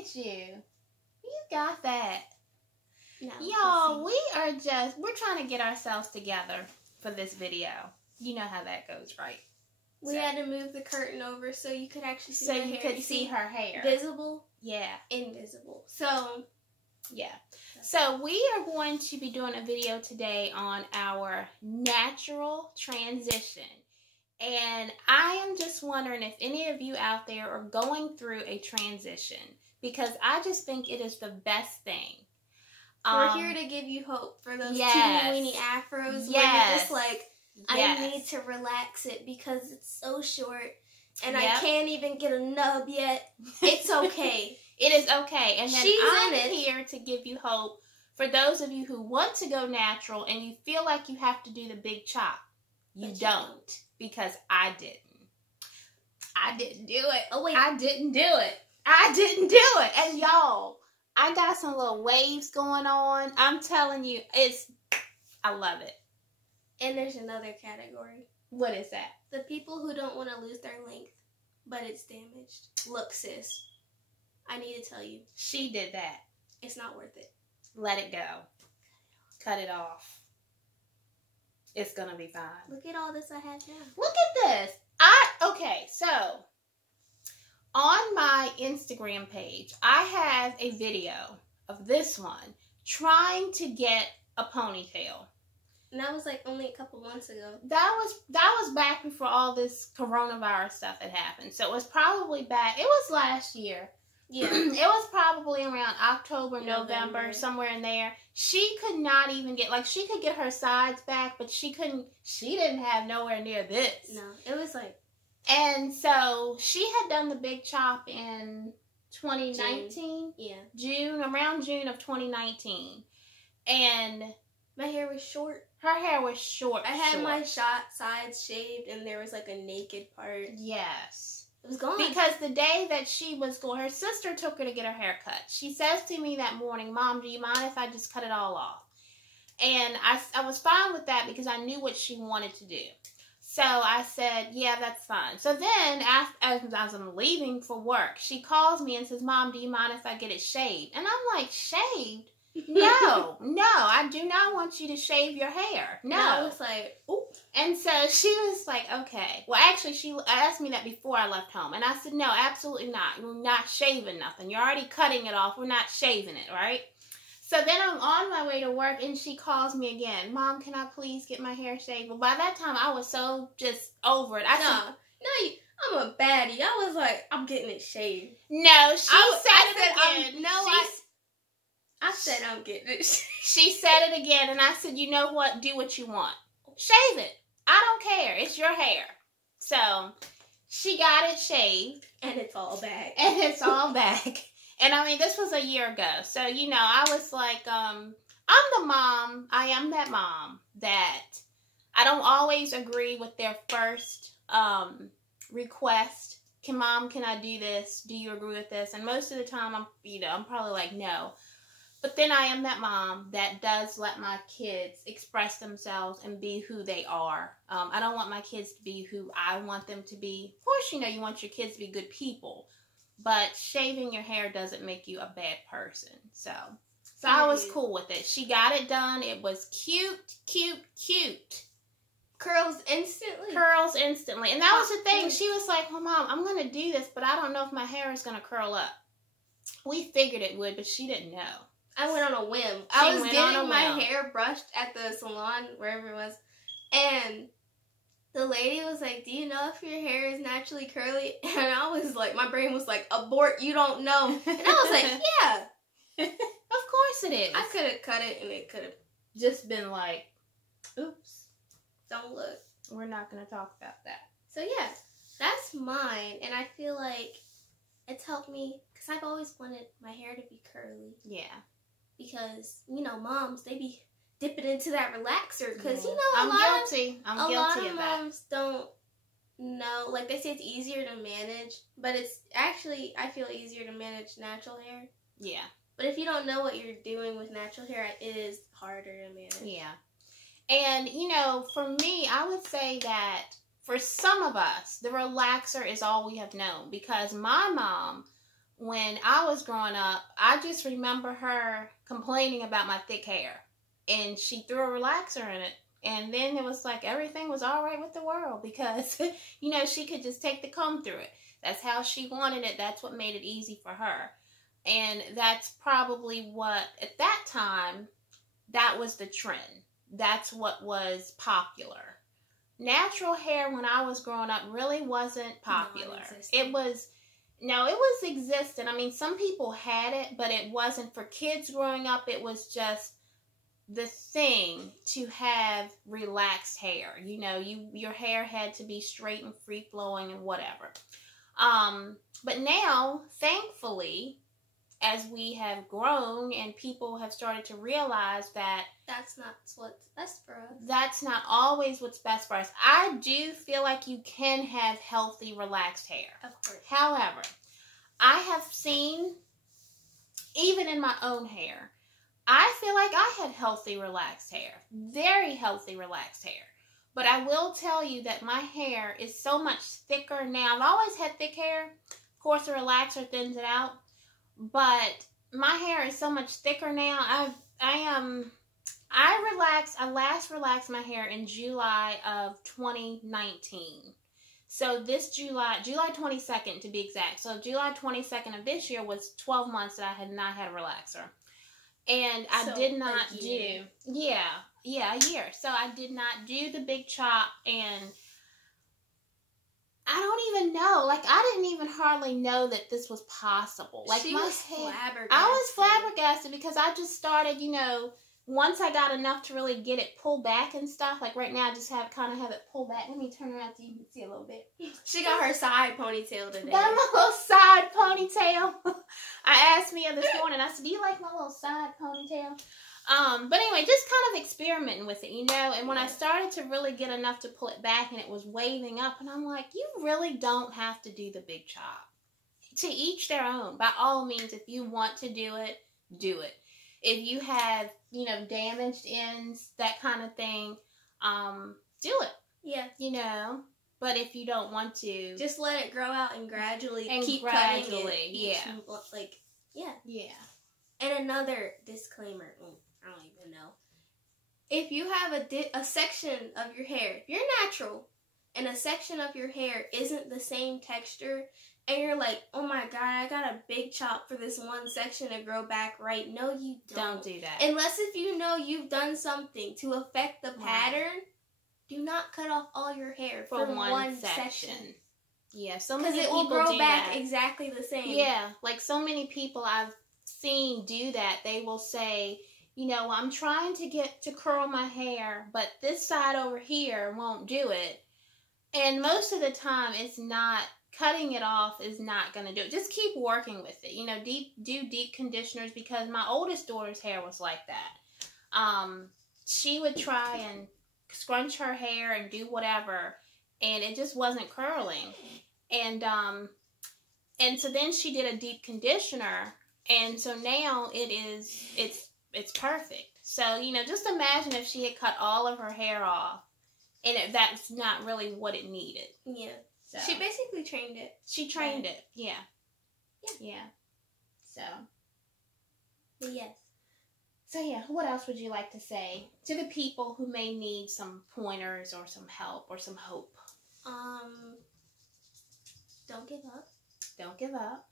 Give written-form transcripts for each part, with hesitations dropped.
at you. You got that. No, Y'all, we're trying to get ourselves together for this video. You know how that goes, right? We had to move the curtain over so you could actually see so my you hair. could see her hair. Visible. Yeah. Invisible. So, yeah. So we are going to be doing a video today on our natural transition. And I am just wondering if any of you out there are going through a transition, because I just think it is the best thing. We're here to give you hope for those yes. teeny weeny afros. Yes. Where you're just like, I yes. need to relax it because it's so short and yep. I can't even get a nub yet. It's okay. It is okay. And then She's I'm in it. here to give you hope for those of you who want to go natural and you feel like you have to do the big chop. You don't. Because I didn't. I didn't do it. Oh, wait. I didn't do it. I didn't do it. And y'all, I got some little waves going on. I'm telling you, I love it. And there's another category. What is that? The people who don't want to lose their length, but it's damaged. Look, sis, I need to tell you. She did that. It's not worth it. Let it go. Cut it off. It's going to be fine. Look at all this I have now. Look at this. Okay, so on my Instagram page, I have a video of this one trying to get a ponytail. And that was like only a couple months ago. That was back before all this coronavirus stuff had happened. So it was probably back. It was last year. Yeah. It was probably around October, November, somewhere in there. She could not even get, like, she could get her sides back, but she didn't have nowhere near this. No, it was like. And so she had done the big chop in 2019. June. Yeah. Around June of 2019. And my hair was short. Her hair was short. I had my sides shaved and there was like a naked part. Yes. It was gone. Because the day that she was going, her sister took her to get her hair cut. She says to me that morning, Mom, do you mind if I just cut it all off? And I was fine with that because I knew what she wanted to do. So I said, yeah, that's fine. So then, as I'm leaving for work, she calls me and says, Mom, do you mind if I get it shaved? And I'm like, shaved? No, I do not want you to shave your hair. No. And I was like, ooh. And so she was like, okay. Well, actually, she asked me that before I left home. And I said, no, absolutely not. We're not shaving nothing. You're already cutting it off. We're not shaving it, right? So then I'm on my way to work, and she calls me again. Mom, can I please get my hair shaved? Well, by that time, I was so just over it. I'm a baddie. I was like, I'm getting it shaved. No, she said it again. I said I'm getting it shaved. She said it again, and I said, you know what? Do what you want. Shave it. I don't care. It's your hair. So she got it shaved. And it's all back. And I mean, this was a year ago. So, I was like, I'm the mom. I am that mom that I don't always agree with their first request. Can I do this? Do you agree with this? And most of the time, I'm probably like, no. But then I am that mom that does let my kids express themselves and be who they are. I don't want my kids to be who I want them to be. Of course, you want your kids to be good people. But shaving your hair doesn't make you a bad person. So I was cool with it. She got it done. It was cute. Curls instantly. And that was the thing. She was like, well, Mom, I'm going to do this, but I don't know if my hair is going to curl up. We figured it would, but she didn't know. I went on a whim. I was getting my hair brushed at the salon, wherever it was, and the lady was like, do you know if your hair is naturally curly? And I was like, my brain was like, abort, you don't know. And I was like, yeah. Of course it is. I could have cut it, and it could have just been like, oops. Don't look. We're not going to talk about that. So, yeah, that's mine, and I feel like it's helped me, because I've always wanted my hair to be curly. Yeah. Because, moms, they be dipping into that relaxer. Because, I'm guilty a of lot of that. moms don't know. Like, they say it's easier to manage. But it's actually, I feel, easier to manage natural hair. Yeah. But if you don't know what you're doing with natural hair, it is harder to manage. Yeah. And, for me, I would say that for some of us, the relaxer is all we have known. Because my mom when I was growing up, I just remember her complaining about my thick hair. And she threw a relaxer in it. And then it was like everything was all right with the world because, you know, she could just take the comb through it. That's how she wanted it. That's what made it easy for her. And that's probably what, at that time, that was the trend. That's what was popular. Natural hair when I was growing up really wasn't popular. It was existent. I mean, some people had it, but it wasn't for kids growing up. It was just the thing to have relaxed hair. You know, your hair had to be straight and free flowing and whatever. But now, thankfully, as we have grown and people have started to realize that that's not what's best for us. That's not always what's best for us. I do feel like you can have healthy, relaxed hair. Of course. However, I have seen, even in my own hair, I feel like I had healthy, relaxed hair. Very healthy, relaxed hair. But I will tell you that my hair is so much thicker now. I've always had thick hair. Of course, the relaxer thins it out. But my hair is so much thicker now. I last relaxed my hair in July of 2019. So this July 22nd to be exact. So July 22nd of this year was 12 months that I had not had a relaxer. And I did not do, a year. So I did not do the big chop, and I don't even know. Like, I didn't even hardly know that this was possible. Like, she was flabbergasted. I was flabbergasted because I just started, you know, once I got enough to really get it pulled back and stuff. Like, right now, I just have it pulled back. Let me turn around so you can see a little bit. She got her side ponytail today. Got my little side ponytail. I asked Mia this morning, I said, do you like my little side ponytail? But anyway, just kind of experimenting with it, you know, and when I started to really get enough to pull it back and it was waving up, and I'm like, you really don't have to do the big chop. To each their own. By all means, if you want to do it, do it. If you have, you know, damaged ends, that kind of thing, do it. Yeah. You know, but if you don't want to, just let it grow out and gradually keep cutting it. Yeah. And another disclaimer, I don't even know. If you have a section of your hair, if you're natural, and a section of your hair isn't the same texture, and you're like, oh my God, I got a big chop for this one section to grow back right. No, you don't. Don't do that. Unless if you know you've done something to affect the pattern, do not cut off all your hair for one section. Yeah, so many people do that. Because it will grow back exactly the same. Yeah, like so many people I've seen do that. They will say, you know, I'm trying to get to curl my hair, but this side over here won't do it. And most of the time, it's not, cutting it off is not going to do it. Just keep working with it. You know, do deep conditioners, because my oldest daughter's hair was like that. She would try and scrunch her hair and do whatever, and it just wasn't curling. And so then she did a deep conditioner, and so now it's perfect. So, you know, just imagine if she had cut all of her hair off, and that's not really what it needed. Yeah. So she basically trained it. She trained it. Yeah. So. But yes. So yeah, what else would you like to say to the people who may need some pointers or some help or some hope? Don't give up. Don't give up.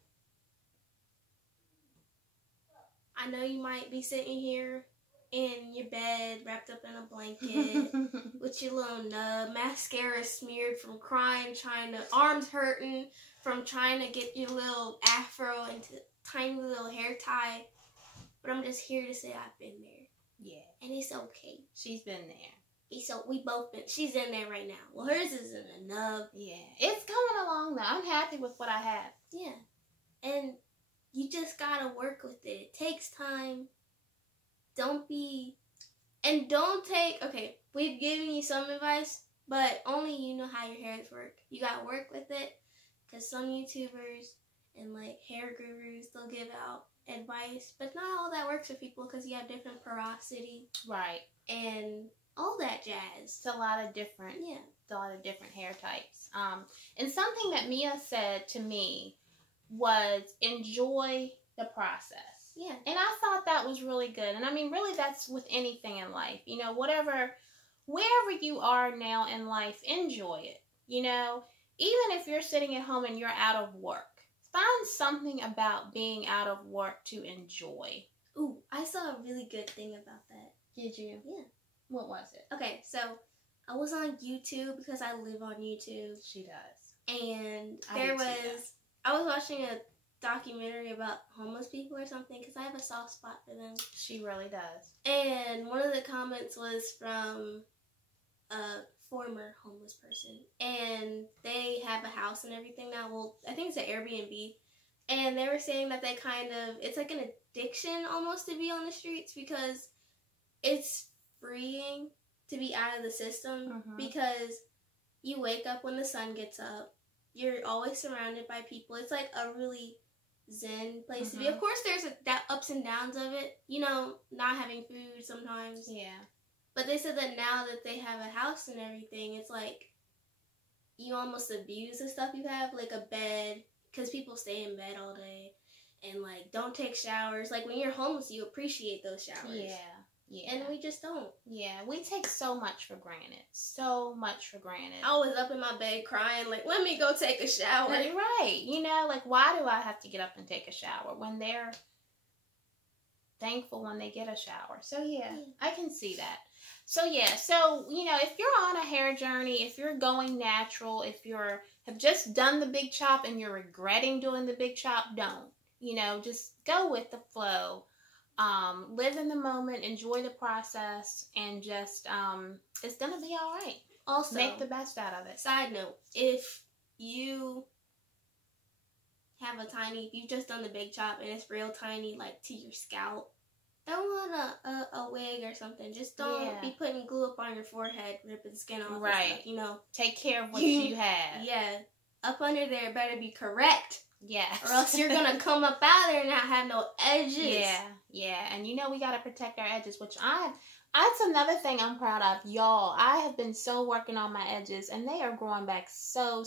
I know you might be sitting here in your bed, wrapped up in a blanket, with your little nub, mascara smeared from crying, arms hurting from trying to get your little afro into tiny little hair tie. But I'm just here to say I've been there. Yeah. And it's okay. She's been there. We both been. She's in there right now. Well, hers is in a nub. Yeah. It's coming along, though. I'm happy with what I have. Yeah. And you just gotta work with it. It takes time. Okay, we've given you some advice, but only you know how your hairs work. You gotta work with it, because some YouTubers and like hair gurus, they'll give out advice, but not all that works for people because you have different porosity. Right. And all that jazz. It's a lot of different hair types. And something that Mia said to me was enjoy the process. Yeah. And I thought that was really good. And I mean, really, that's with anything in life. You know, wherever you are now in life, enjoy it. You know, even if you're sitting at home and you're out of work, find something about being out of work to enjoy. Ooh, I saw a really good thing about that. Did you? Yeah. What was it? Okay, so I was on YouTube because I live on YouTube. She does. And I was watching a documentary about homeless people or something because I have a soft spot for them. She really does. And one of the comments was from a former homeless person, and they have a house and everything now. Well, I think it's an Airbnb, and they were saying that it's like an addiction almost to be on the streets because it's freeing to be out of the system because you wake up when the sun gets up. You're always surrounded by people. It's like a really zen place to be. Of course, there's that ups and downs of it. You know, not having food sometimes. Yeah. But they said that now that they have a house and everything, it's like you almost abuse the stuff you have, like a bed, because people stay in bed all day and like don't take showers. Like when you're homeless, you appreciate those showers. Yeah. Yeah. And we just don't. Yeah, we take so much for granted. So much for granted. I was up in my bed crying, like, let me go take a shower. Right. You know, like, why do I have to get up and take a shower when they're thankful when they get a shower? So, yeah, I can see that. So, yeah. So, you know, if you're on a hair journey, if you're going natural, if you have just done the big chop and you're regretting doing the big chop, don't. You know, just go with the flow. Live in the moment, enjoy the process, and just, it's gonna be all right. Also, make the best out of it. Side note, if you have if you've just done the big chop and it's real tiny, like to your scalp, don't want a wig or something. Just don't be putting glue up on your forehead, ripping skin off. Right. Stuff, you know. Take care of what you have. Yeah. Up under there better be correct. Yes. Or else you're going to come up out of there and not have no edges. Yeah. Yeah. And you know we got to protect our edges, which that's another thing I'm proud of. Y'all, I have been so working on my edges and they are growing back so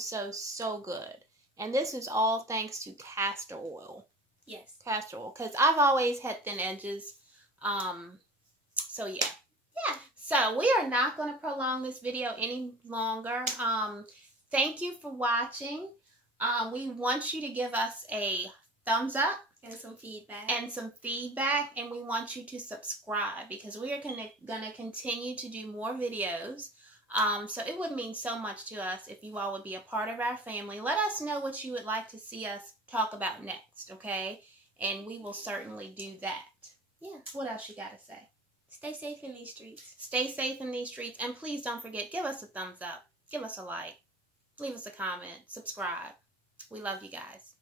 good. And this is all thanks to castor oil. Yes. Castor oil. Because I've always had thin edges. So yeah. Yeah. So we are not going to prolong this video any longer. Thank you for watching. We want you to give us a thumbs up. And some feedback. And we want you to subscribe because we are going to continue to do more videos. So it would mean so much to us if you all would be a part of our family. Let us know what you would like to see us talk about next, okay? And we will certainly do that. Yeah. What else you got to say? Stay safe in these streets. Stay safe in these streets. And please don't forget, give us a thumbs up. Give us a like. Leave us a comment. Subscribe. We love you guys.